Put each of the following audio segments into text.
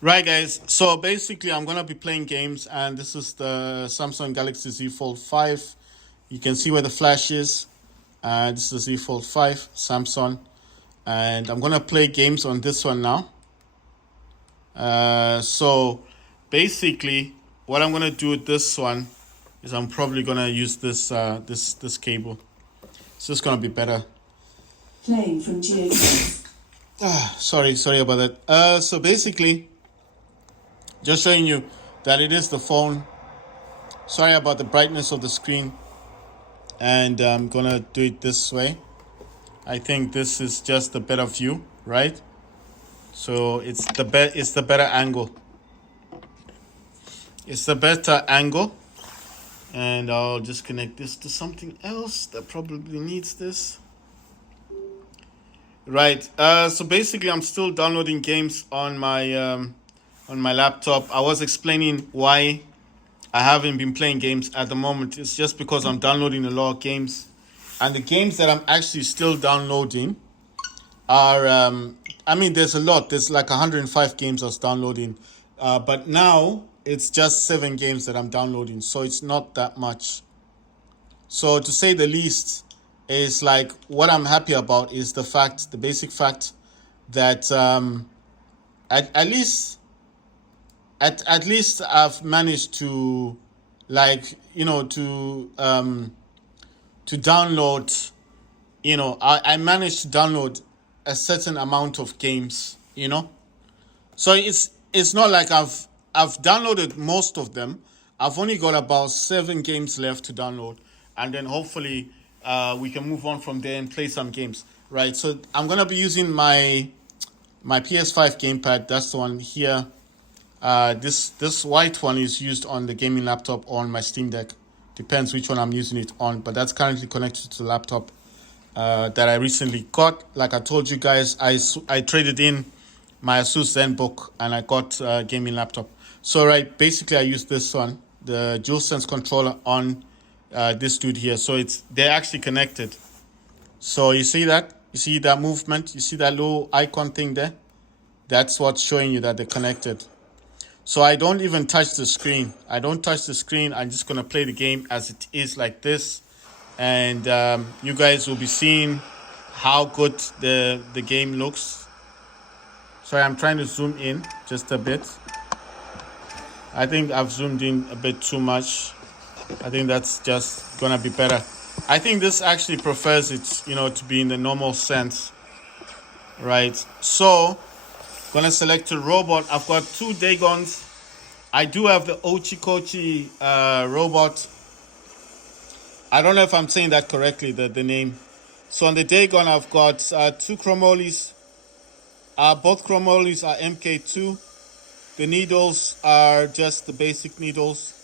Right, guys. So basically, I'm gonna be playing games, and this is the Samsung Galaxy Z Fold 5. You can see where the flash is. This is the Z Fold 5 Samsung, and I'm gonna play games on this one now. So basically, what I'm gonna do with this one is I'm probably gonna use this cable. It's just gonna be better. Playing from DualSense. Sorry about that. So basically, just showing you that it is the phone. Sorry about the brightness of the screen, and I'm gonna do it this way. I think this is just a better view, right? So it's the better angle. It's the better angle, and I'll just connect this to something else that probably needs this. Right. So basically, I'm still downloading games on my laptop. I was explaining why I haven't been playing games at the moment. It's just because I'm downloading a lot of games, and the games that I'm actually still downloading are I mean, there's a lot. There's like 105 games I was downloading, but now it's just 7 games that I'm downloading, so it's not that much. So to say the least, is like what I'm happy about is the basic fact that at least at least I've managed to, like, to download. I managed to download a certain amount of games. So it's not like I've downloaded most of them. I've only got about 7 games left to download, and then hopefully we can move on from there and play some games. Right. So I'm gonna be using my PS5 gamepad. That's the one here. This white one is used on the gaming laptop or on my Steam Deck. Depends which one I'm using it on, but that's currently connected to the laptop that I recently got. Like I told you guys, I traded in my Asus ZenBook and I got a gaming laptop. So right, basically I use this one, the DualSense controller on this dude here. So they're actually connected. So you see that? You see that movement? You see that little icon thing there? That's what's showing you that they're connected. So I don't even touch the screen. I don't touch the screen. I'm just gonna play the game as it is, like this, and you guys will be seeing how good the game looks. Sorry, I'm trying to zoom in just a bit. I think I've zoomed in a bit too much. I think that's just gonna be better. I think this actually prefers it, to be in the normal sense, right? So, gonna select a robot. I've got 2 Dagons. I do have the Ochikochi robot. I don't know if I'm saying that correctly, the name. So on the Dagon, I've got 2 chromolis. Both chromolis are MK2. The needles are just the basic needles.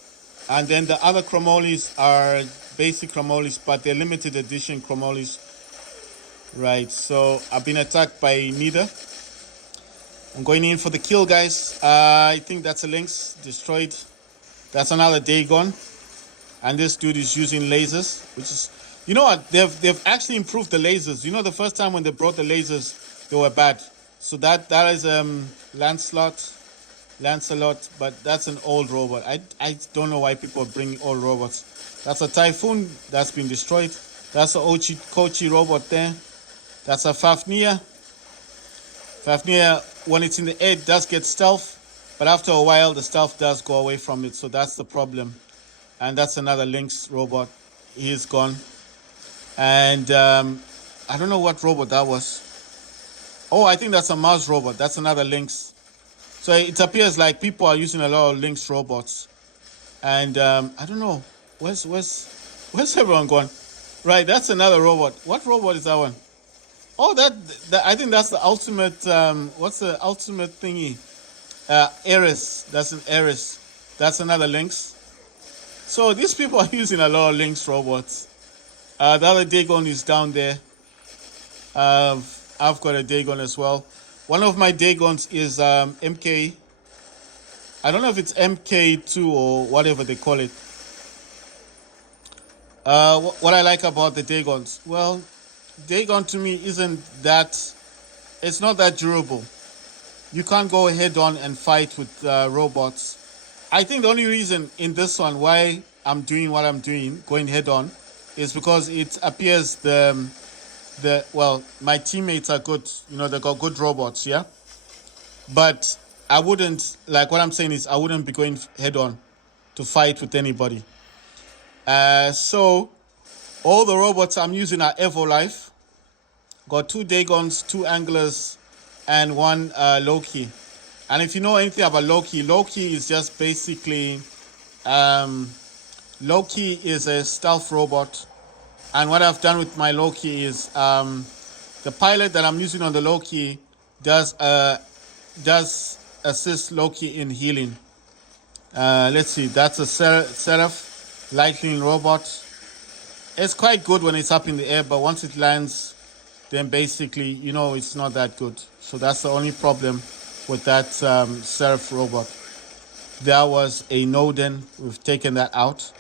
And then the other chromolis are basic chromolis, but they're limited edition chromolis. Right, so I've been attacked by neither. I'm going in for the kill, guys. I think that's a Lynx. Destroyed. That's another Dagon. And this dude is using lasers, which is... You know what? They've actually improved the lasers. The first time when they brought the lasers, they were bad. So that is Lancelot, but that's an old robot. I don't know why people are bringing old robots. That's a Typhoon that's been destroyed. That's a Kochi robot there. That's a Fafnir. Fafnir, when it's in the air, it does get stealth, but after a while, the stealth does go away from it. So that's the problem. And that's another Lynx robot. He's gone. And I don't know what robot that was. Oh, I think that's a Mars robot. That's another Lynx. So it appears like people are using a lot of Lynx robots. And I don't know. Where's everyone going? Right, that's another robot. What robot is that one? Oh, that I think that's the ultimate. What's the ultimate thingy? Ares. That's an Ares. That's another Lynx. So these people are using a lot of Lynx robots. The other Dagon is down there. I've got a Dagon as well. One of my Dagons is MK. I don't know if it's MK2 or whatever they call it. What I like about the Dagons, well, Dagon to me isn't that... It's not that durable. you can't go head on and fight with robots. I think the only reason in this one why I'm doing what I'm doing, going head on, is because it appears the well, my teammates are good. You know, they got good robots, yeah. But I wouldn't like what I'm saying is I wouldn't be going head on to fight with anybody. So all the robots I'm using are Evo Life. Got 2 Dagons, 2 Anglers, and 1 Loki. And if you know anything about Loki, Loki is just basically Loki is a stealth robot. And what I've done with my Loki is the pilot that I'm using on the Loki does assist Loki in healing. Let's see, that's a Seraph lightning robot. It's quite good when it's up in the air, but once it lands, then basically, you know, it's not that good. So that's the only problem with that Seraph robot. There was a Noden. We've taken that out.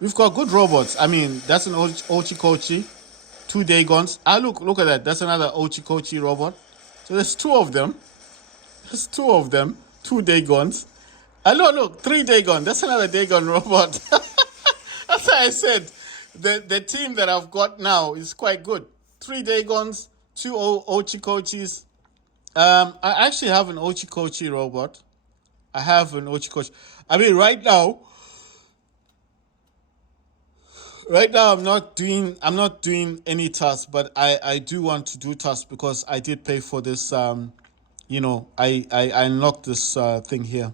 We've got good robots. I mean, that's an Ochikochi. 2 Dagons. Look at that. That's another Ochikochi robot. So there's 2 of them. There's 2 of them. 2 Dagons. Look, 3 Dagon. That's another Dagon robot. That's why I said the team that I've got now is quite good. 3 Dagons, 2 Ochikochis. I actually have an Ochikochi robot. I have an Ochikochi. I mean, right now I'm not doing any tasks, but I do want to do tasks because I did pay for this. You know, I unlocked this thing here.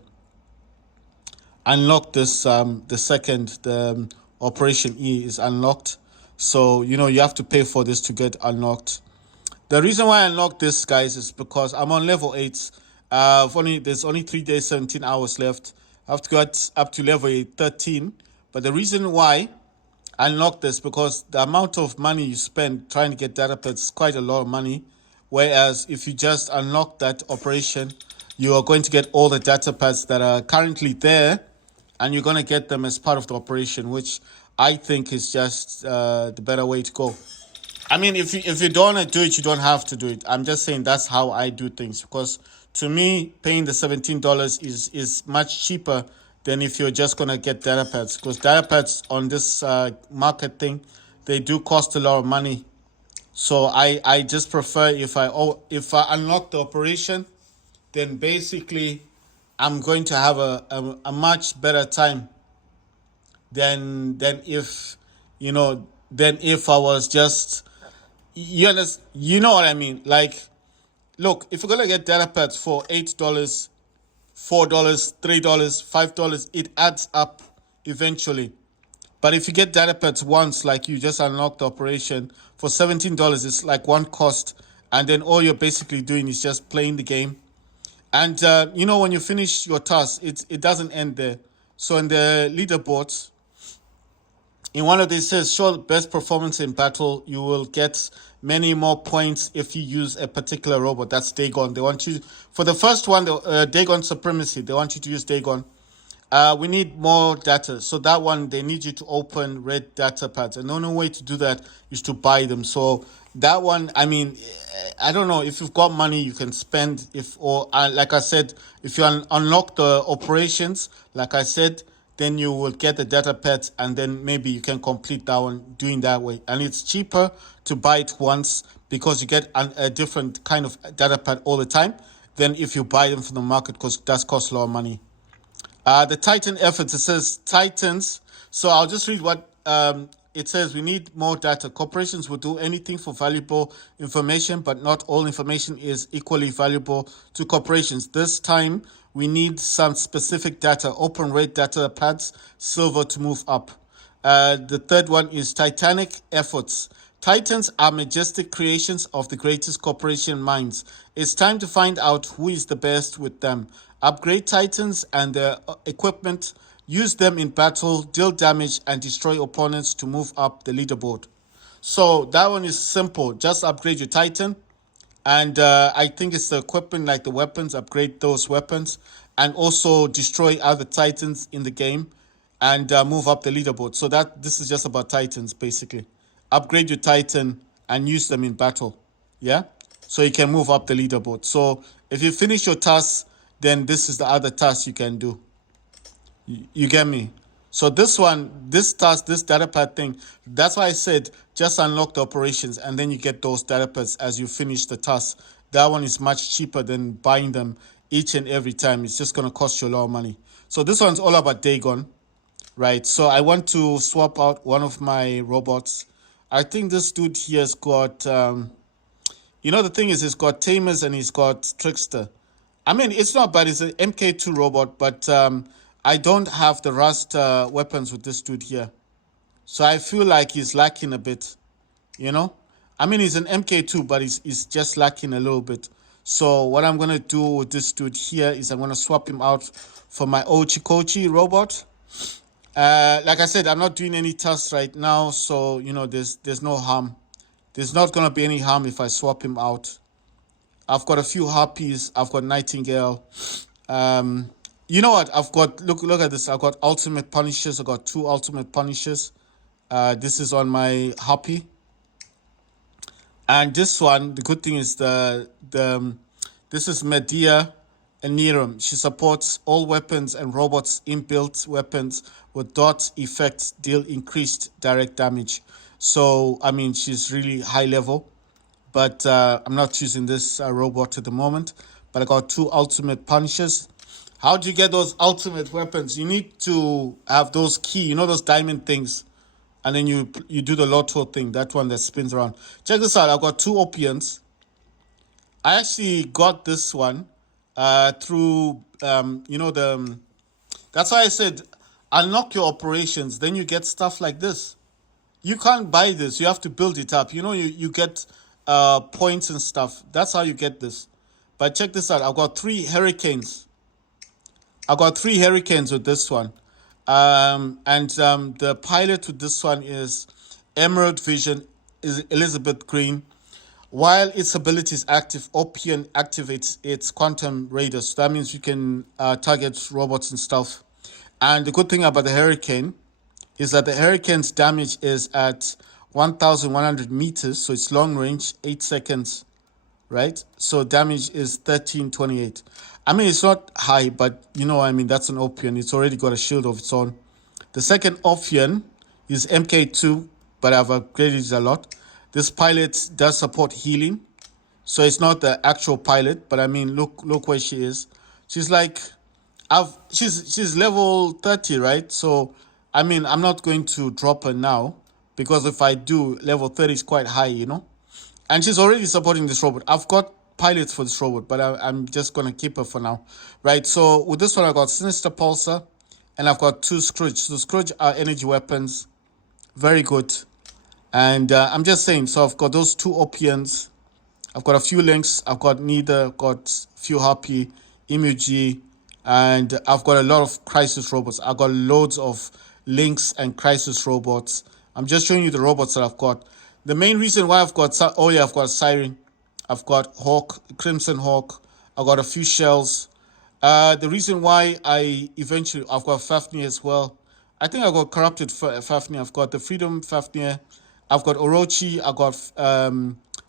Unlocked this the second the Operation E is unlocked. So you know you have to pay for this to get unlocked. The reason why I unlocked this, guys, is because I'm on level 8. There's only 3 days, 17 hours left. I have to get up to level 13. But the reason why I unlocked this because the amount of money you spend trying to get data pads is quite a lot of money. Whereas if you just unlock that operation, you are going to get all the data pads that are currently there, and you're going to get them as part of the operation, which I think is just the better way to go. I mean, if you don't want to do it, you don't have to do it. I'm just saying that's how I do things, because to me, paying the $17 is much cheaper than if you're just going to get data pads, because data pads on this market thing, they do cost a lot of money. So I just prefer if I unlock the operation, then basically I'm going to have a much better time than if than if I was just you know what I mean. Like, look, if you're gonna get data pads for $8, $4, $3, $5, it adds up eventually. But if you get data pads once, like you just unlock the operation for $17, it's like one cost, and then all you're basically doing is just playing the game. And you know, when you finish your task, it doesn't end there. So in the leaderboards, in one of these says show the best performance in battle. You will get many more points if you use a particular robot. That's Dagon. They want you for the first one, the Dagon supremacy. They want you to use Dagon. We need more data. So that one, they need you to open red data pads. And the only way to do that is to buy them. So that one, I mean, I don't know, if you've got money you can spend, like I said, if you unlock the operations, like I said, then you will get the data pads, and then maybe you can complete that one doing that way. And it's cheaper to buy it once because you get a different kind of data pad all the time than if you buy them from the market, because it does cost a lot of money. The Titan efforts, it says Titans. So I'll just read what it says. We need more data. Corporations will do anything for valuable information, but not all information is equally valuable to corporations. This time, we need some specific data. Open red data pads, silver to move up. The third one is Titanic efforts. Titans are majestic creations of the greatest corporation minds. It's time to find out who is the best with them. Upgrade Titans and their equipment. Use them in battle, deal damage, and destroy opponents to move up the leaderboard. So that one is simple. Just upgrade your Titan. And I think it's the equipment, like the weapons. Upgrade those weapons. And also destroy other Titans in the game. And move up the leaderboard. So this is just about Titans, basically. Upgrade your Titan and use them in battle. Yeah? so you can move up the leaderboard. So if you finish your task, then this is the other task you can do. You get me? So this one, this task, this data pad thing, that's why I said just unlock the operations and then you get those data pads as you finish the task. That one is much cheaper than buying them each and every time. It's just going to cost you a lot of money. So this one's all about Dagon, right? So I want to swap out one of my robots. I think this dude here has got, the thing is, he's got Tamers and he's got Trickster. I mean, it's not bad. It's an MK2 robot, but I don't have the Rust weapons with this dude here. So I feel like he's lacking a bit, you know? I mean, he's an MK2, but he's just lacking a little bit. So what I'm going to do with this dude here is I'm going to swap him out for my Ochikochi robot. Like I said, I'm not doing any tasks right now, so, there's no harm. There's not going to be any harm if I swap him out. I've got a few Harpies. I've got Nightingale. You know what? I've got, look at this. I've got Ultimate Punishers. I've got 2 Ultimate Punishers. This is on my Harpy. And this one, the good thing is this is Medea Anirum. She supports all weapons and robots inbuilt weapons with dot effects deal increased direct damage. So, I mean, she's really high level. But I'm not choosing this robot at the moment. But I got 2 Ultimate Punishers. How do you get those ultimate weapons? You need to have those key, those diamond things. And then you do the lotto thing, that one that spins around. Check this out. I've got 2 Opians. I actually got this one through, that's why I said unlock your operations. Then you get stuff like this. You can't buy this. You have to build it up. You get points and stuff. That's how you get this. But check this out. I've got 3 Hurricanes. I got 3 Hurricanes with this one. The pilot with this one is Emerald Vision, is Elizabeth Green. While its ability is active, Opian activates its quantum radar. So that means you can target robots and stuff. And the good thing about the Hurricane is that the Hurricane's damage is at 1,100 meters. So it's long range, 8 seconds. Right? So damage is 1328. I mean, it's not high, but that's an Opian. It's already got a shield of its own. The second Opian is MK2, but I've upgraded it a lot. This pilot does support healing. So it's not the actual pilot, but I mean, look where she is. She's like, she's level 30, right? So, I mean, I'm not going to drop her now because if I do, level 30 is quite high, And she's already supporting this robot. I've got pilots for this robot, but I'm just going to keep her for now. Right, so with this one, I got Sinister Pulsar, and I've got 2 Scourge. So Scourge are energy weapons. Very good. And I'm just saying, so I've got those 2 Opians. I've got a few links. I've got Neither, got a few Harpy, Imuji, and I've got a lot of Crisis robots. I've got loads of links and Crisis robots. I'm just showing you the robots that I've got. The main reason why I've got Siren, I've got Hawk, Crimson Hawk, I've got a few shells. The reason why I've got Fafnir as well. I think I got Corrupted Fafnir, I've got the Freedom Fafnir, I've got Orochi, I've got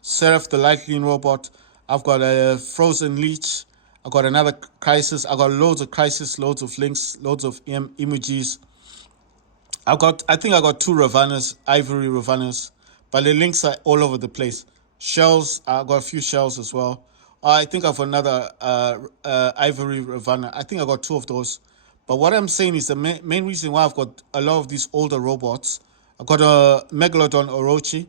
Seraph the Lightning Robot, I've got a Frozen Leech, I've got another Crisis, I've got loads of Crisis, loads of links, loads of emojis. I think I got 2 Ravannas, Ivory Ravannas, but the links are all over the place. Shells, I got a few shells as well. I think I've another Ivory Ravanna. I think I got 2 of those. But what I'm saying is the main reason why I've got a lot of these older robots. I got a Megalodon Orochi.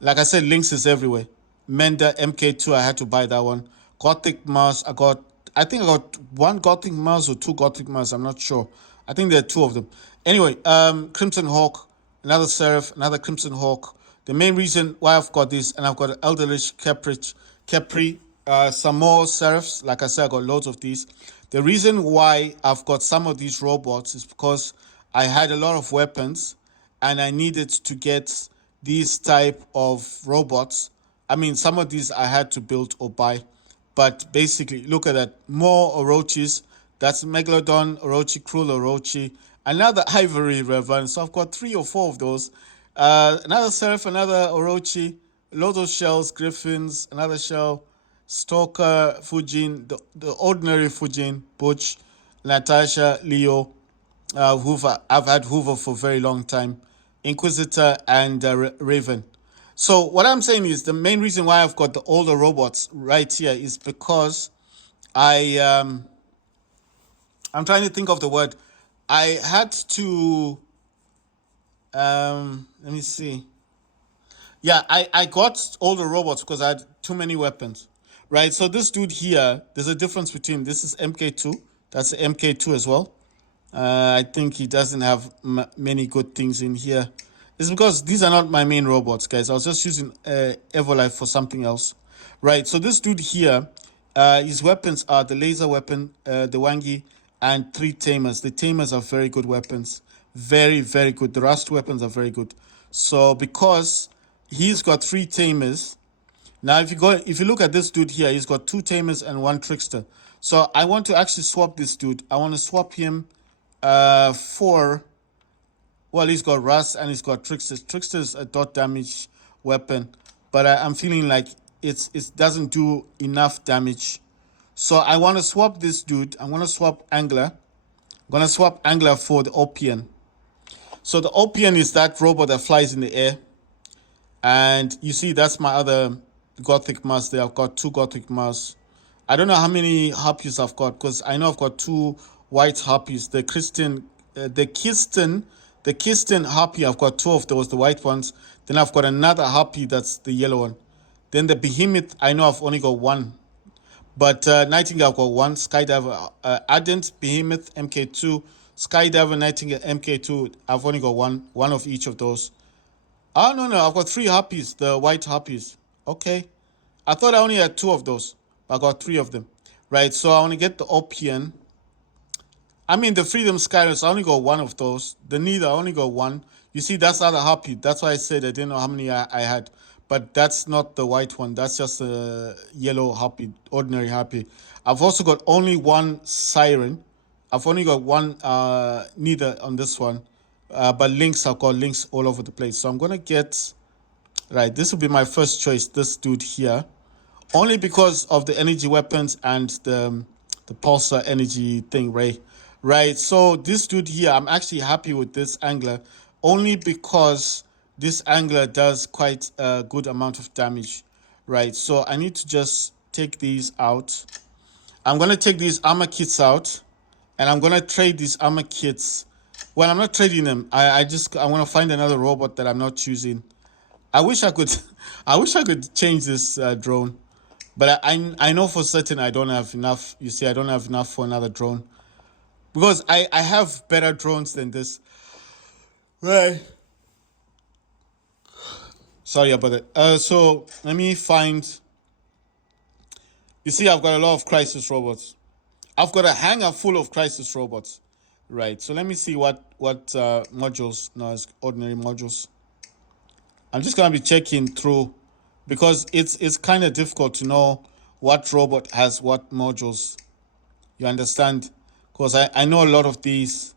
Like I said, links is everywhere. Menda MK2, I had to buy that one. Gothic Mars, I think I got 1 Gothic Mars or 2 Gothic Mars, I'm not sure. I think there are 2 of them. Anyway, Crimson Hawk, another Seraph, another Crimson Hawk. The main reason why I've got this, and I've got Eldritch Capri, some more Seraphs. Like I said, I got loads of these. The reason why I've got some of these robots is because I had a lot of weapons and I needed to get these type of robots. I mean, some of these I had to build or buy. But basically, look at that. More Orochis. That's Megalodon, Orochi, Cruel Orochi. Another Ivory Ravan. So I've got 3 or 4 of those. Another Seraph, another Orochi. lots of shells, griffins, another shell, stalker, Fujin, the ordinary Fujin, Butch, Natasha, Leo, Hoover. I've had Hoover for a very long time, Inquisitor, and Raven. So what I'm saying is the main reason why I've got the older robots right here is because I I'm trying to think of the word. I had to let me see. Yeah, I got all the robots because I had too many weapons. Right? So this dude here, there's a difference between this is MK2, that's MK2 as well. I think he doesn't have many good things in here. It's because these are not my main robots, guys. I was just using Everlife for something else. Right, so this dude here, his weapons are the laser weapon, the Wangi, and 3 Tamers. The Tamers are very good weapons. Very, very good. The Rust weapons are very good. So because he's got 3 Tamers, now, if you look at this dude here, he's got 2 Tamers and 1 Trickster. So I want to actually swap this dude. I want to swap him for, well, he's got Rust and he's got Trickster. Trickster is a dot damage weapon, but I'm feeling like it doesn't do enough damage. So I want to swap this dude. I'm going to swap Angler. I'm going to swap Angler for the Opian. So the Opian is that robot that flies in the air. And you see, that's my other Gothic mask there. I've got 2 Gothic masks. I don't know how many harpies I've got because I know I've got 2 white harpies. The Kirsten harpy, I've got 2 of those, the white ones. Then I've got another harpy that's the yellow one. Then the Behemoth, I know I've only got 1. But Nightingale, I've got 1. Skydiver, Ardent, Behemoth, MK2. Skydiver, Nightingale, MK2. I've only got 1. 1 of each of those. Oh, no, I've got 3 harpies, the white harpies. Okay. I thought I only had 2 of those. But I got 3 of them. Right, so I want to get the Opian. I mean, the Freedom Skyrers, I only got 1 of those. The Neither, I only got 1. You see, that's not a harpy. That's why I said I didn't know how many I had. But that's not the white one. That's just a yellow harpy, ordinary harpy. I've also got only 1 Siren. I've only got 1 Neither on this one. But links, I've got links all over the place. So I'm going to get, right, this will be my first choice, this dude here. Only because of the energy weapons and the pulsar energy thing, right? Right, so this dude here, I'm actually happy with this Angler. Only because this Angler does quite a good amount of damage. Right, so I need to just take these out. I'm going to take these armor kits out. And I'm going to trade these armor kits. Well, I'm not trading them. I want to find another robot that I'm not choosing. I wish I could change this drone, but I know for certain I don't have enough. You see, I don't have enough for another drone because I have better drones than this. Right. Sorry about it. So let me find. You see, I've got a lot of crisis robots. I've got a hangar full of crisis robots. Right, so let me see what modules. No, it's ordinary modules. I'm just gonna be checking through because it's kind of difficult to know what robot has what modules. You understand? Because I know a lot of these.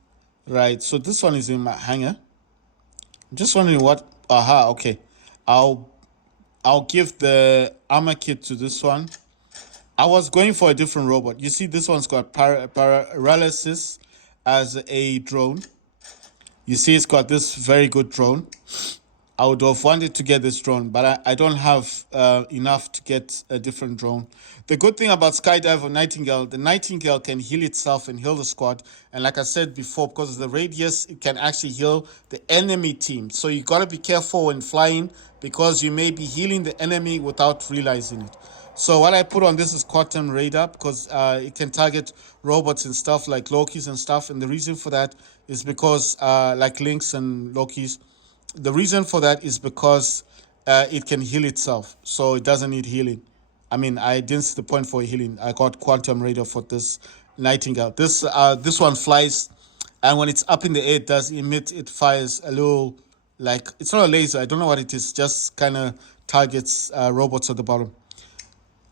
Right, so this one is in my hangar. I'm just wondering what. Aha, okay. I'll give the armor kit to this one. I was going for a different robot. You see, this one's got paralysis as a drone. You see, it's got this very good drone. I would have wanted to get this drone, but I don't have enough to get a different drone. The good thing about Skydive or Nightingale, the Nightingale can heal itself and heal the squad. And like I said before, because of the radius, it can actually heal the enemy team. So you got to be careful when flying because you may be healing the enemy without realizing it. So what I put on this is Quantum Radar because it can target robots and stuff like Lokis and stuff. And the reason for that is because like Lynx and Lokis, the reason for that is because it can heal itself. So it doesn't need healing. I mean, I didn't see the point for healing. I got Quantum Radar for this Nightingale. This one flies, and when it's up in the air, it fires a little, like, it's not a laser. I don't know what it is. Just kind of targets robots at the bottom.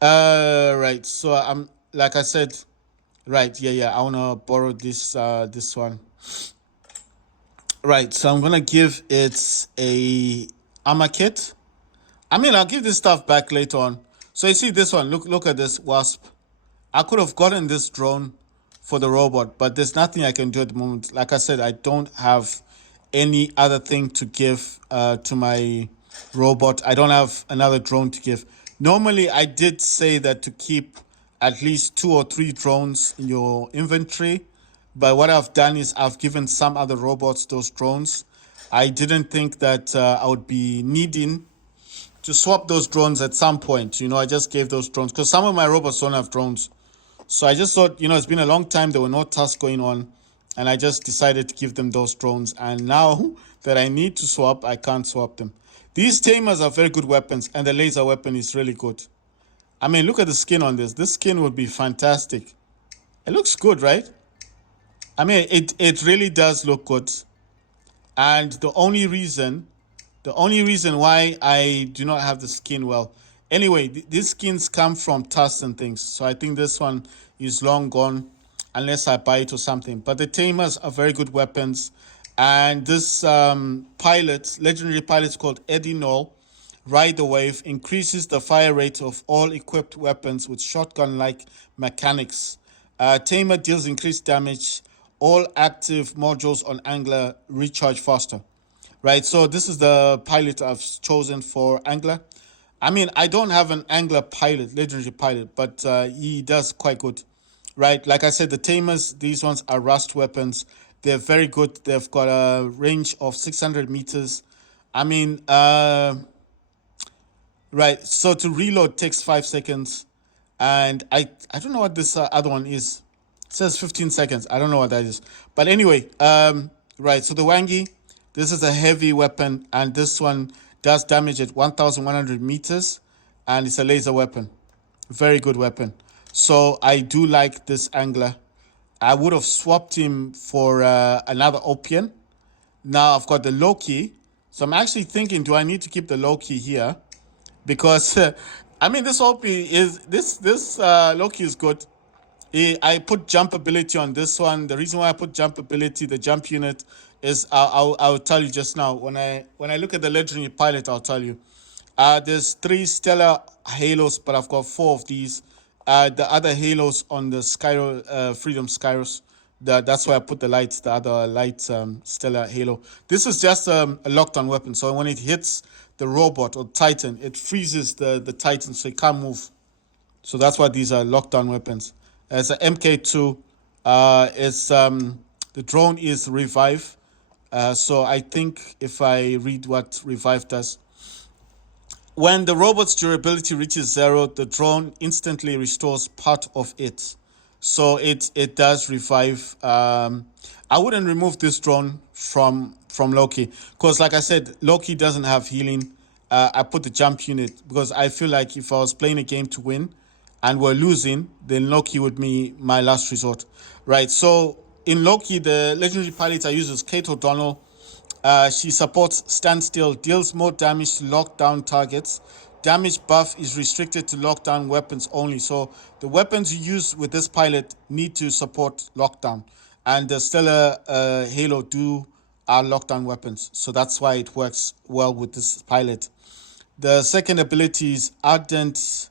Right. So I'm like I said, right. Yeah. I wanna borrow this one. Right. So I'm gonna give it a armor kit. I mean, I'll give this stuff back later on. So you see this one. Look at this wasp. I could have gotten this drone for the robot, but there's nothing I can do at the moment. Like I said, I don't have any other thing to give to my robot. I don't have another drone to give. Normally, I did say that to keep at least 2 or 3 drones in your inventory, but what I've done is I've given some other robots those drones. I didn't think that I would be needing to swap those drones at some point. I just gave those drones because some of my robots don't have drones. So I just thought, it's been a long time. There were no tasks going on. And I just decided to give them those drones. And now that I need to swap, I can't swap them. These tamers are very good weapons. And the laser weapon is really good. I mean, look at the skin on this. This skin would be fantastic. It looks good, right? I mean, it really does look good. And the only reason why I do not have the skin, well, anyway, these skins come from tusks and things. So I think this one is long gone unless I buy it or something. But the tamers are very good weapons. And this legendary pilot called Eddie Knoll, Ride the Wave, increases the fire rate of all equipped weapons with shotgun-like mechanics. Tamer deals increased damage. All active modules on Angler recharge faster. Right, so this is the pilot I've chosen for Angler. I mean, I don't have an Angler pilot, legendary pilot, but he does quite good. Right, like I said, the Tamers, these ones are rust weapons. They're very good. They've got a range of 600 meters. I mean, right, so to reload takes 5 seconds. And I don't know what this other one is. It says 15 seconds. I don't know what that is. But anyway, right, so the Wangi, this is a heavy weapon, and this one does damage at 1,100 meters, and it's a laser weapon. Very good weapon. So I do like this Angler. I would have swapped him for another Opian. Now I've got the Loki. So I'm actually thinking, do I need to keep the Loki here? Because I mean, this Loki is good. I put jump ability on this one. The reason why I put jump ability, the jump unit, is I'll tell you just now. When I look at the legendary pilot, I'll tell you. There's 3 stellar halos, but I've got 4 of these. The other halos on the Freedom Skyros. That's why I put the other light stellar halo. This is just a locked-on weapon. So when it hits the robot or Titan, it freezes the Titan, so it can't move. So that's why these are lockdown weapons. As a MK2, the drone is revive. So I think if I read what revive does, when the robot's durability reaches 0, the drone instantly restores part of it. So it does revive. I wouldn't remove this drone from Loki because, like I said, Loki doesn't have healing. I put the jump unit because I feel like if I was playing a game to win and we're losing, then Loki would be my last resort. Right. So in Loki, the legendary pilot I use is Kate O'Donnell. She supports standstill, deals more damage to lockdown targets. Damage buff is restricted to lockdown weapons only. So the weapons you use with this pilot need to support lockdown. And the Stellar Halo are lockdown weapons. So that's why it works well with this pilot. The second ability is Adamant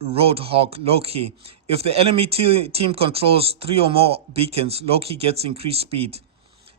Roadhog Loki. If the enemy team controls 3 or more beacons, Loki gets increased speed.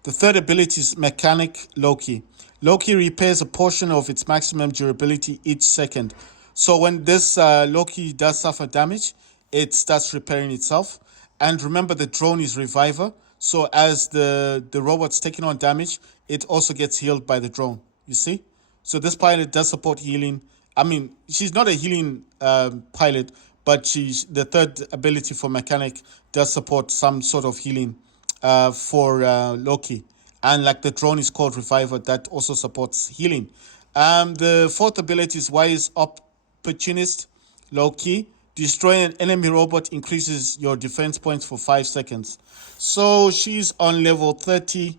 The third ability is Mechanic Loki. Loki repairs a portion of its maximum durability each second. So when this Loki does suffer damage, it starts repairing itself. And remember, the drone is Reviver. So as the robot's taking on damage, it also gets healed by the drone. You see? So this pilot does support healing. I mean, she's not a healing pilot, but the third ability for Mechanic does support some sort of healing for Loki. And like the drone is called Reviver, that also supports healing. The fourth ability is Wise Opportunist Loki. Destroy an enemy robot increases your defense points for 5 seconds. So she's on level 30,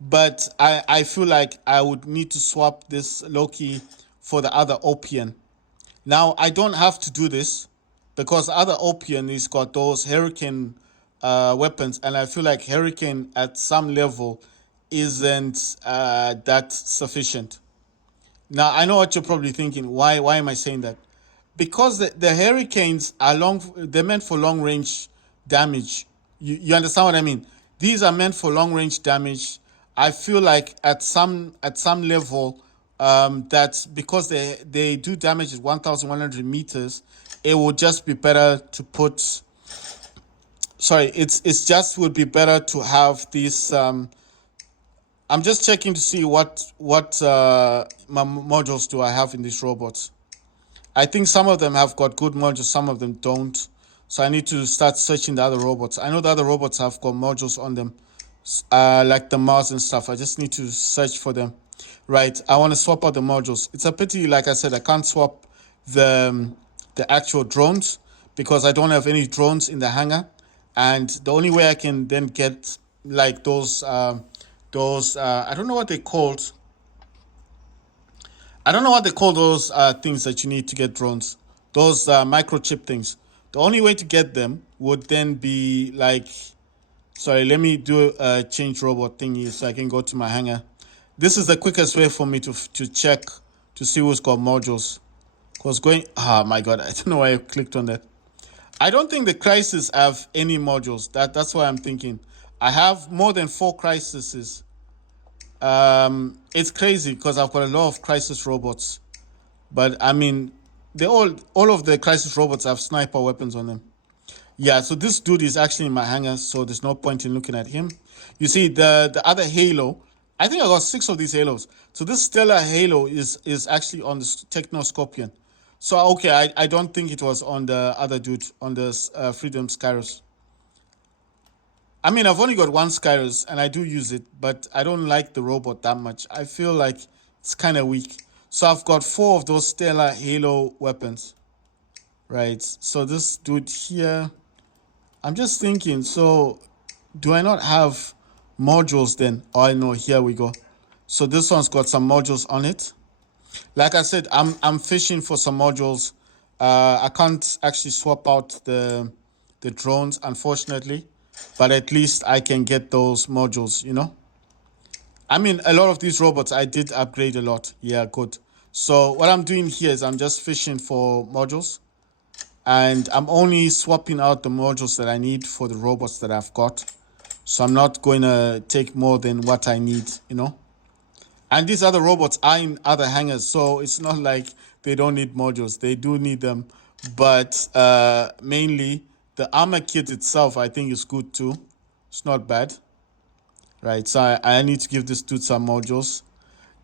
but I feel like I would need to swap this Loki for the other Opian. Now, I don't have to do this because the other Opian has got those Hurricane weapons, and I feel like Hurricane at some level isn't that sufficient. Now I know what you're probably thinking. Why am I saying that? Because the hurricanes are long. They're meant for long range damage. You understand what I mean? These are meant for long range damage. I feel like at some level, that because they do damage at 1,100 meters, it would just be better to put. Sorry, it's just would be better to have these. I'm just checking to see what modules do I have in these robots. I think some of them have got good modules, some of them don't. So I need to start searching the other robots. I know the other robots have got modules on them, like the Mars and stuff. I just need to search for them. Right. I want to swap out the modules. It's a pity, like I said, I can't swap the actual drones because I don't have any drones in the hangar, and the only way I can then get like those I don't know what they called. I don't know what they call those things that you need to get drones. Those microchip things. The only way to get them would then be like, sorry, let me do a change robot thingy so I can go to my hangar. This is the quickest way for me to check to see who's got modules. Cause going, oh my god, I don't know why I clicked on that. I don't think the Crisis have any modules. That's why I'm thinking. I have more than 4 Crises. It's crazy because I've got a lot of Crisis robots. But I mean, they all of the Crisis robots have sniper weapons on them. Yeah, so this dude is actually in my hangar, so there's no point in looking at him. You see, the other Halo, I think I got 6 of these Halos. So this Stellar Halo is actually on the Techno Scorpion. So okay, I don't think it was on the other dude on the Freedom Skyros. I mean, I've only got one Skyros and I do use it, but I don't like the robot that much. I feel like it's kind of weak. So I've got 4 of those Stellar Halo weapons, right? So this dude here, I'm just thinking, so do I not have modules then? Oh, I know, here we go. So this one's got some modules on it. Like I said, I'm fishing for some modules. I can't actually swap out the drones, unfortunately, but at least I can get those modules, you know? I mean, a lot of these robots, I did upgrade a lot. Yeah, good. So what I'm doing here is I'm just fishing for modules, and I'm only swapping out the modules that I need for the robots that I've got. So I'm not going to take more than what I need, you know? And these other robots are in other hangars, so it's not like they don't need modules. They do need them, but mainly the armor kit itself, I think, is good too. It's not bad, right? So I need to give this dude some modules.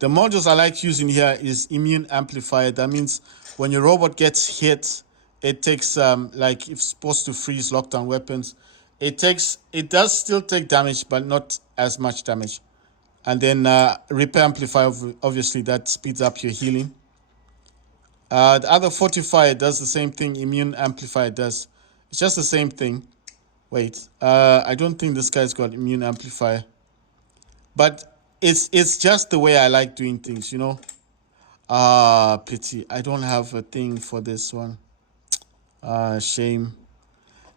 The modules I like using here is immune amplifier. That means when your robot gets hit, it takes like it's supposed to freeze lockdown weapons. It does still take damage, but not as much damage. And then repair amplifier, obviously that speeds up your healing. The other fortifier does the same thing. Immune amplifier does. It's just the same thing. Wait, I don't think this guy's got immune amplifier, but it's just the way I like doing things, you know. Pity I don't have a thing for this one. Shame.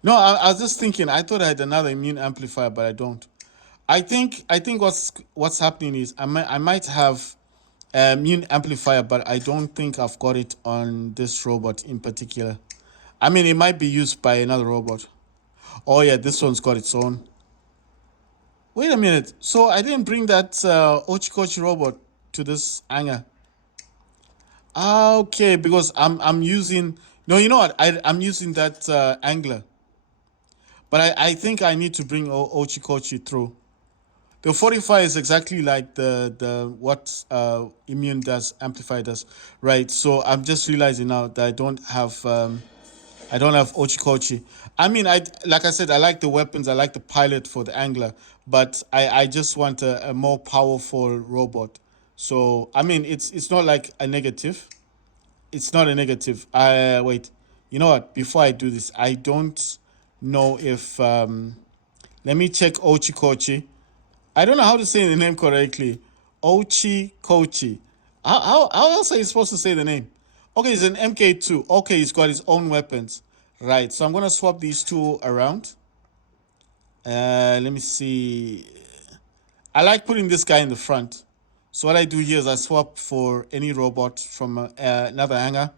No, I was just thinking. I thought I had another immune amplifier, but I don't. I think what's happening is I might have immune amplifier, but I don't think I've got it on this robot in particular. I mean, it might be used by another robot. Oh yeah, this one's got its own. Wait a minute. So I didn't bring that Ochikochi robot to this hangar. Okay, because I'm using. No, you know what? I'm using that angler, but I think I need to bring Ochikochi through. The 45 is exactly like the what immune does, amplify does, right? So I'm just realizing now that I don't have Ochikochi. I mean, I like I said, I like the weapons, I like the pilot for the angler, but I just want a more powerful robot. So I mean, it's not like a negative. It's not a negative. I wait. You know what? Before I do this, I don't know if let me check Ochikochi. I don't know how to say the name correctly. Ochi Kochi. How else are you supposed to say the name? Okay, it's an MK2. Okay, he's got his own weapons. Right, so I'm going to swap these two around. Let me see. I like putting this guy in the front. So what I do here is I swap for any robot from another hangar.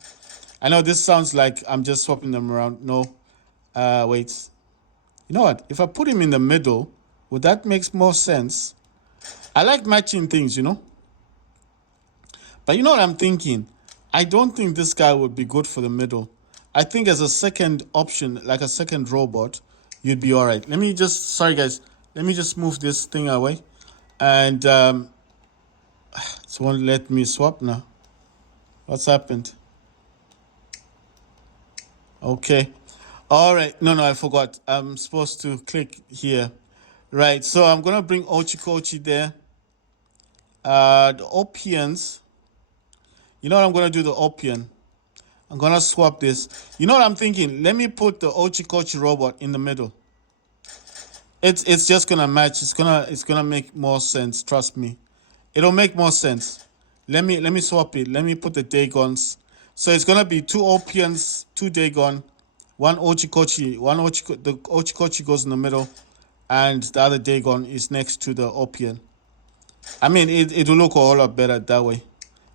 I know this sounds like I'm just swapping them around. No, wait. You know what? If I put him in the middle, would that make more sense? I like matching things, But you know what I'm thinking? I don't think this guy would be good for the middle. I think as a second option, like a second robot, you'd be all right. Sorry guys, let me just move this thing away. And it won't let me swap now. What's happened? Okay. All right. No, I forgot. I'm supposed to click here. Right. So I'm going to bring Ochikochi there. The Opians. You know what I'm going to do? The Opian. I'm going to swap this. You know what I'm thinking? Let me put the Ochikochi robot in the middle. It's just going to match. It's going to make more sense. Trust me. It'll make more sense. Let me swap it. Let me put the Dagons. So it's going to be 2 Opians, 2 Dagon, 1 Ochikochi. The Ochikochi goes in the middle, and the other Dagon is next to the Opian. I mean, it will look a whole lot better that way.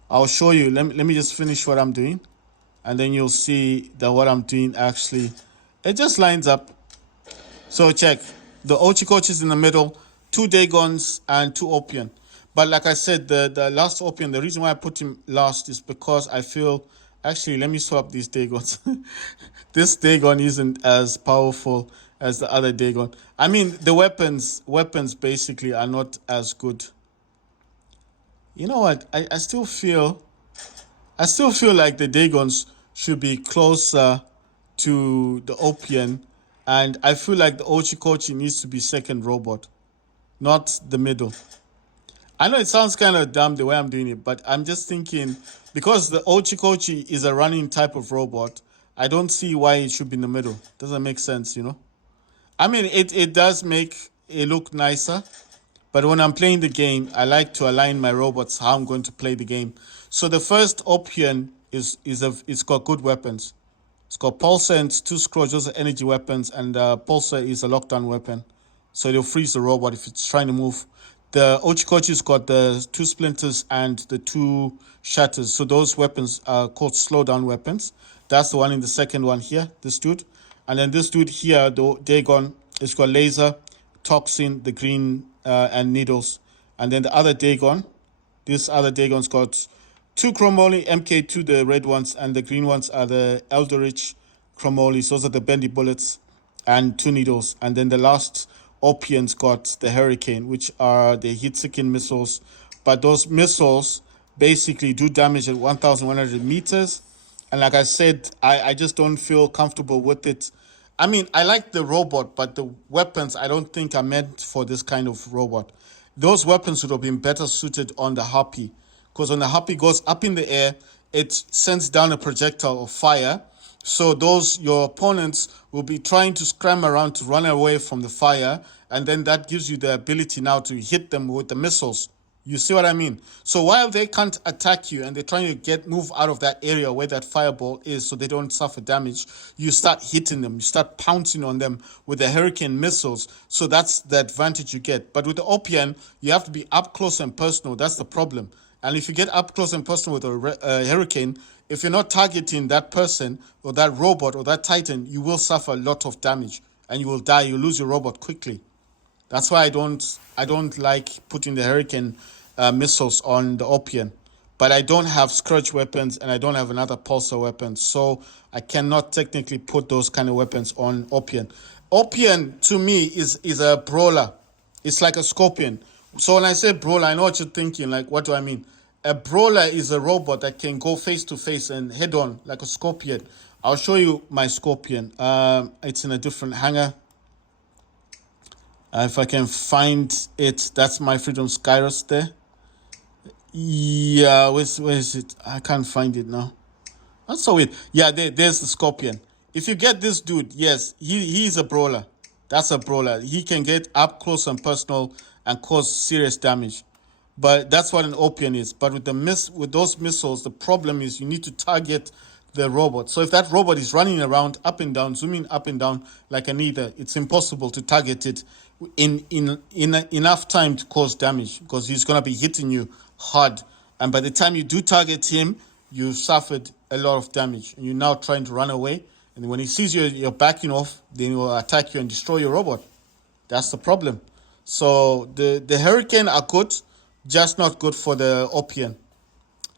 I'll show you. Let me just finish what I'm doing, and then you'll see that what I'm doing actually, it just lines up. So check. The Ochikochi is in the middle, 2 Dagons and 2 Opian. But like I said, the last Opian, the reason why I put him last is because I feel... Actually, let me swap these Dagons. This Dagon isn't as powerful as the other Dagon. I mean, the weapons basically are not as good. You know what? I still feel like the Dagons should be closer to the Opian, and I feel like the Ochikochi needs to be second robot, not the middle. I know it sounds kind of dumb the way I'm doing it, but I'm just thinking, because the Ochikochi is a running type of robot, I don't see why it should be in the middle. Doesn't make sense, I mean, it does make it look nicer, but when I'm playing the game, I like to align my robots how I'm going to play the game. So the first Opian it's got good weapons. It's got Pulsar, 2 Scrolls, those are energy weapons, and Pulsar is a lockdown weapon. So it'll freeze the robot if it's trying to move. The Ochikochi's got the 2 Splinters and the 2 Shatters. So those weapons are called slowdown weapons. That's the one in the second one here, this dude. And then this dude here, the Dagon, it's got Laser, Toxin, the green, and Needles. And then the other Dagon, this other Dagon's got 2 Chromoly, MK2, the red ones, and the green ones are the Eldritch Chromoly. Those are the bendy bullets, and 2 Needles. And then the last Opian's got the Hurricane, which are the heat-seeking missiles. But those missiles basically do damage at 1,100 meters. And like I said, I just don't feel comfortable with it. I mean, I like the robot, but the weapons I don't think are meant for this kind of robot. Those weapons would have been better suited on the Harpy, because when the Harpy goes up in the air, it sends down a projectile of fire. So your opponents will be trying to scram around to run away from the fire, and then that gives you the ability now to hit them with the missiles. You see what I mean? So while they can't attack you and they're trying to move out of that area where that fireball is so they don't suffer damage, you start hitting them. You start pouncing on them with the Hurricane missiles. So that's the advantage you get. But with the Opian, you have to be up close and personal. That's the problem. And if you get up close and personal with a Hurricane, if you're not targeting that person or that robot or that Titan, you will suffer a lot of damage and you will die. You lose your robot quickly. That's why I don't like putting the Hurricane missiles on the Opian. But I don't have Scourge weapons and I don't have another Pulsar weapon. So I cannot technically put those kind of weapons on Opian. Opian, to me, is a brawler. It's like a Scorpion. So when I say brawler, I know what you're thinking. Like, what do I mean? A brawler is a robot that can go face to face and head on like a Scorpion. I'll show you my Scorpion. It's in a different hangar. If I can find it, that's my Freedom Skyros there. Yeah, where is it? I can't find it now. That's so weird. Yeah, there's the Scorpion. If you get this dude, yes, he's a brawler. That's a brawler. He can get up close and personal and cause serious damage. But that's what an Opian is. But with those missiles, the problem is you need to target the robot. So if that robot is running around up and down, zooming up and down like an ether, it's impossible to target it in enough time to cause damage, because he's going to be hitting you hard. And by the time you do target him, you've suffered a lot of damage. And you're now trying to run away. And when he sees you're backing off, then he will attack you and destroy your robot. That's the problem. So the Hurricane are good, just not good for the Opian.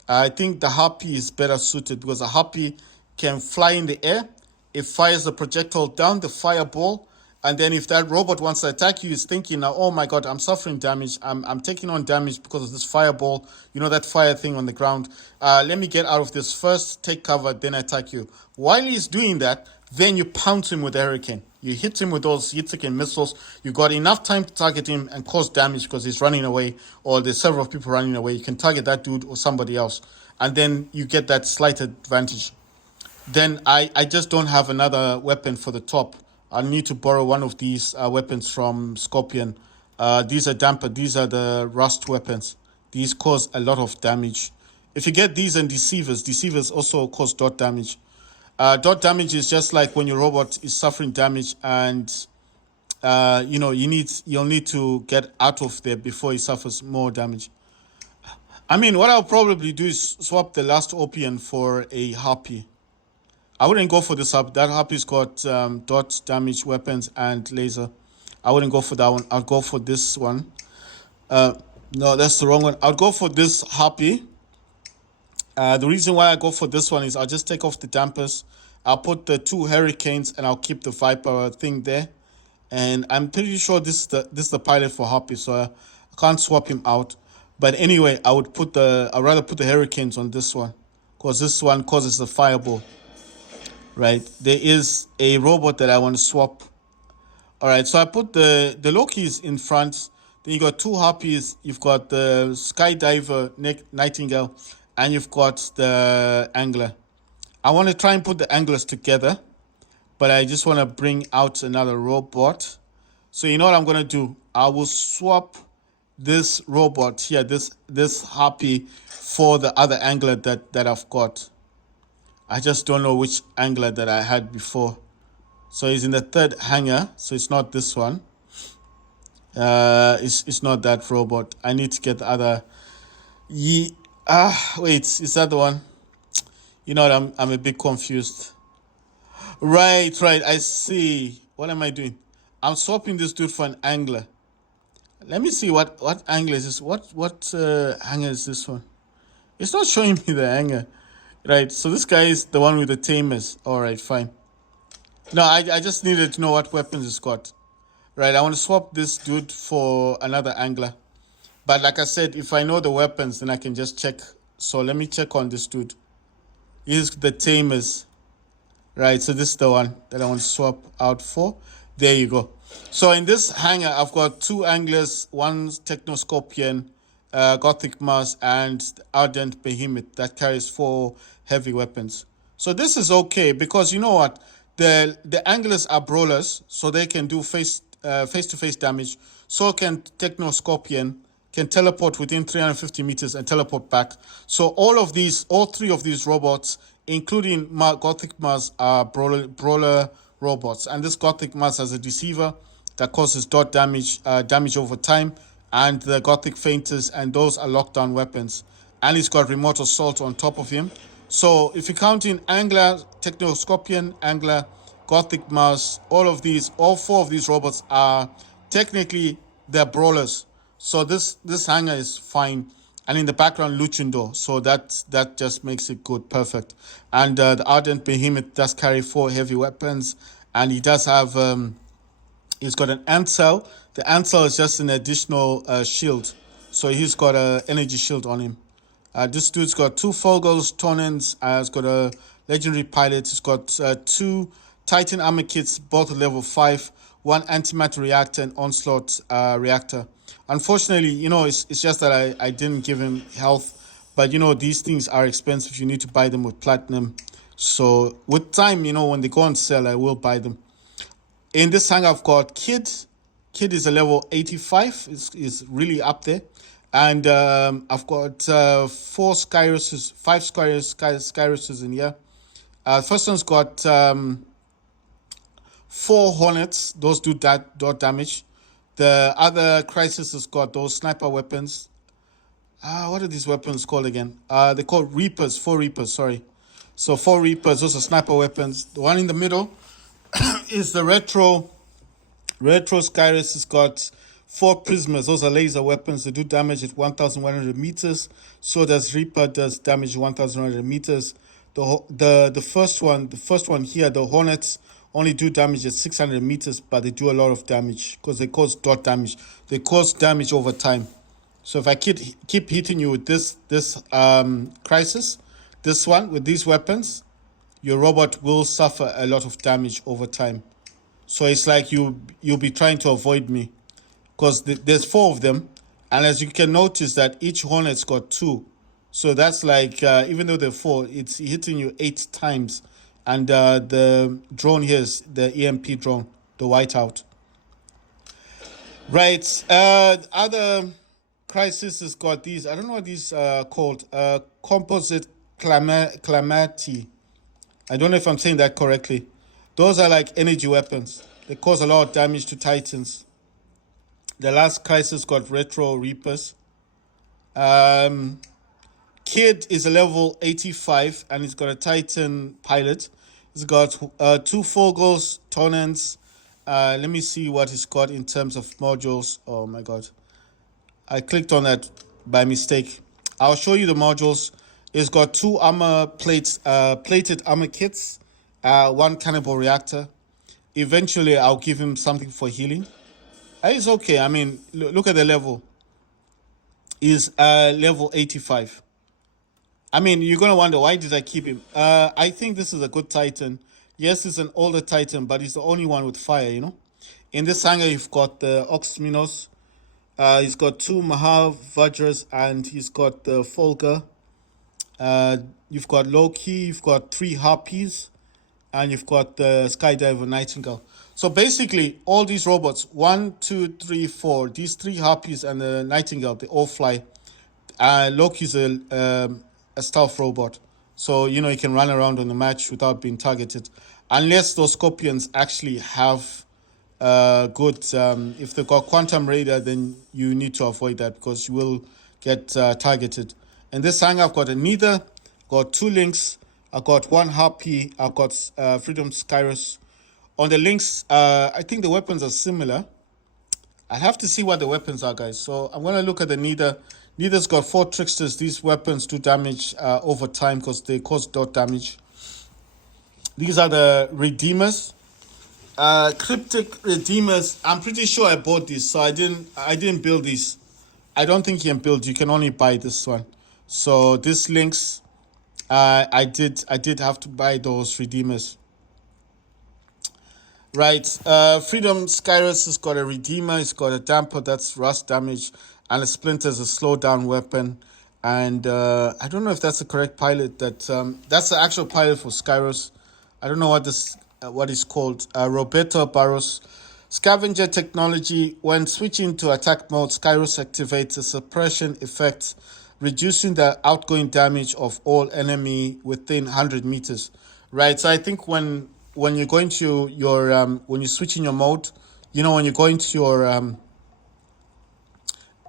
I think the Harpy is better suited because the Harpy can fly in the air. It fires the projectile down, the fireball, and then if that robot wants to attack you, is thinking now, oh my god, I'm suffering damage. I'm taking on damage because of this fireball. You know that fire thing on the ground. Let me get out of this first, take cover, then attack you. While he's doing that, then you pounce him with the Hurricane. You hit him with those hit-taking missiles. You got enough time to target him and cause damage because he's running away, or there's several people running away. You can target that dude or somebody else, and then you get that slight advantage. Then I just don't have another weapon for the top. I need to borrow one of these weapons from Scorpion. These are damper. These are the rust weapons. These cause a lot of damage. If you get these and deceivers also cause dot damage. Dot damage is just like when your robot is suffering damage and you'll need to get out of there before he suffers more damage. I mean, what I'll probably do is swap the last Opian for a Harpy. I wouldn't go for this Harpy. That Harpy's got dot damage weapons and laser. I wouldn't go for that one. I'll go for this one. No, that's the wrong one. I'll go for this Harpy. The reason why I go for this one is I'll just take off the dampers. I'll put the 2 Hurricanes and I'll keep the Viper thing there. And I'm pretty sure this is the pilot for Harpy, so I can't swap him out. But anyway, I'd rather put the Hurricanes on this one because this one causes the fireball. Right, there is a robot that I want to swap. All right, so I put the Lokis in front. Then you got 2 Harpies. You've got the Skydiver Nightingale, and you've got the Angler. I want to try and put the Anglers together, but I just want to bring out another robot. So you know what I'm going to do? I will swap this robot here, this Harpy, for the other Angler that I've got. I just don't know which Angler that I had before. So he's in the 3rd hangar, so it's not this one. It's not that robot. I need to get the other. Wait, is that the one? You know what? I'm a bit confused. Right. I see. What am I doing? I'm swapping this dude for an Angler. Let me see what Angler is this. What hangar is this one? It's not showing me the hangar. Right, so this guy is the one with the tamers. All right, fine. No, I just needed to know what weapons he's got. Right, I want to swap this dude for another Angler. But like I said, if I know the weapons, then I can just check. So let me check on this dude. Here's the tamers. Right, so this is the one that I want to swap out for. There you go. So in this hangar, I've got 2 Anglers, 1 Technoscorpion, Gothic Mars, and Ardent Behemoth that carries 4 heavy weapons. So this is okay because you know what? The Anglers are brawlers, so they can do face-to-face damage. So can Technoscorpion, can teleport within 350 meters and teleport back. So all 3 of these robots, including Gothic Mars, are brawler robots. And this Gothic Mars has a deceiver that causes dot damage over time, and the Gothic Fainters, and those are lockdown weapons. And he's got remote assault on top of him. So if you count in Angler, Technoscorpion, Angler, Gothic Mars, all 4 of these robots are technically they're brawlers. So this hangar is fine. And in the background, Luchindor. So that just makes it good, perfect. And the Ardent Behemoth does carry 4 heavy weapons, and he does have he's got an ant cell. The ant cell is just an additional shield. So he's got an energy shield on him. This dude's got 2 Fogels, Tonans. He's got a legendary pilot. He's got 2 Titan armor kits, both level 5, 1 antimatter reactor and onslaught reactor. Unfortunately, it's just that I didn't give him health. But, these things are expensive. You need to buy them with platinum. So with time, when they go on sale, I will buy them. In this hangar, I've got Kid. Kid is a level 85. Is really up there. And I've got 4 Skyrus's, 5 Skyrus's in here. First one's got 4 Hornets. Those do dot damage. The other Crisis has got those sniper weapons. what are these weapons called again? They're called Reapers, 4 Reapers, sorry. So 4 Reapers, those are sniper weapons. The one in the middle is the Retro Skyrus. Has got 4 Prismas. Those are laser weapons. They do damage at 1,100 meters. So does Reaper does damage 1,100 meters. The first one here, the Hornets only do damage at 600 meters, but they do a lot of damage because they cause dot damage. They cause damage over time. So if I keep hitting you with this crisis, this one with these weapons, your robot will suffer a lot of damage over time. So it's like you'll be trying to avoid me because there's 4 of them, and as you can notice that each Hornet's got 2. So that's like even though they're 4, it's hitting you 8 times. And the drone here is the EMP drone, the whiteout. Right. Other crisis has got these. I don't know what these are called. Composite calamity. I don't know if I'm saying that correctly. Those are like energy weapons. They cause a lot of damage to Titans. The last crisis got Retro Reapers. Kid is a level 85 and he's got a Titan pilot. He's got 2 Fogels, Tonans. Let me see what he's got in terms of modules. Oh my god. I clicked on that by mistake. I'll show you the modules. It's got 2 armor plates, plated armor kits, 1 cannibal reactor. Eventually, I'll give him something for healing. It's okay. I mean, look at the level. Is level 85. I mean, you're going to wonder, why did I keep him? I think this is a good Titan. Yes, it's an older Titan, but he's the only one with fire, you know. In this hangar, you've got the Oxminos. He's got 2 Mahavajras, and he's got the Folga. You've got Loki, you've got 3 Harpies, and you've got the Skydiver Nightingale. So basically, all these robots, 1, 2, 3, 4, these 3 Harpies and the Nightingale, they all fly. Loki's a stealth robot. So, you know, you can run around on the match without being targeted. Unless those Scorpions actually have good... if they've got Quantum Radar, then you need to avoid that because you will get targeted. In this hangar, I've got a Neither, got 2 Lynx, I've got 1 Harpy, I've got Freedom Skyrus. On the Lynx, I think the weapons are similar. I have to see what the weapons are, guys. So I'm going to look at the Neither. Neither's got 4 Tricksters. These weapons do damage over time because they cause dot damage. These are the Redeemers. Cryptic Redeemers. I'm pretty sure I bought these, so I didn't build these. I don't think you can build. You can only buy this one. So this Lynx, I did have to buy those Redeemers. Right, Freedom Skyrus has got a Redeemer, it's got a Damper, that's rust damage, and a Splinter is a slow down weapon. And I don't know if that's the correct pilot. That's the actual pilot for Skyrus. I don't know what is called. Roberto Barros. Scavenger technology. When switching to attack mode, Skyrus activates a suppression effect, reducing the outgoing damage of all enemy within 100 meters. Right, so I think when you're going to your when you switch in your mode, you know, when you're going to your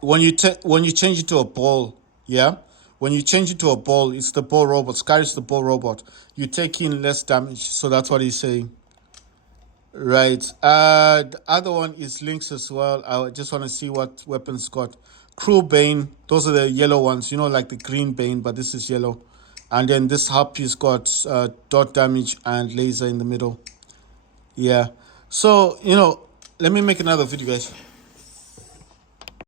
when you change it to a ball, yeah, when you change it to a ball, it's the ball robot. Sky's the ball robot. You take in less damage, so that's what he's saying. Right. The other one is Lynx as well. I just want to see what weapons got. Crew Bane. Those are the yellow ones. You know, like the green Bane, but this is yellow. And then this Harpy's got dot damage and laser in the middle. Yeah. So, you know, let me make another video, guys.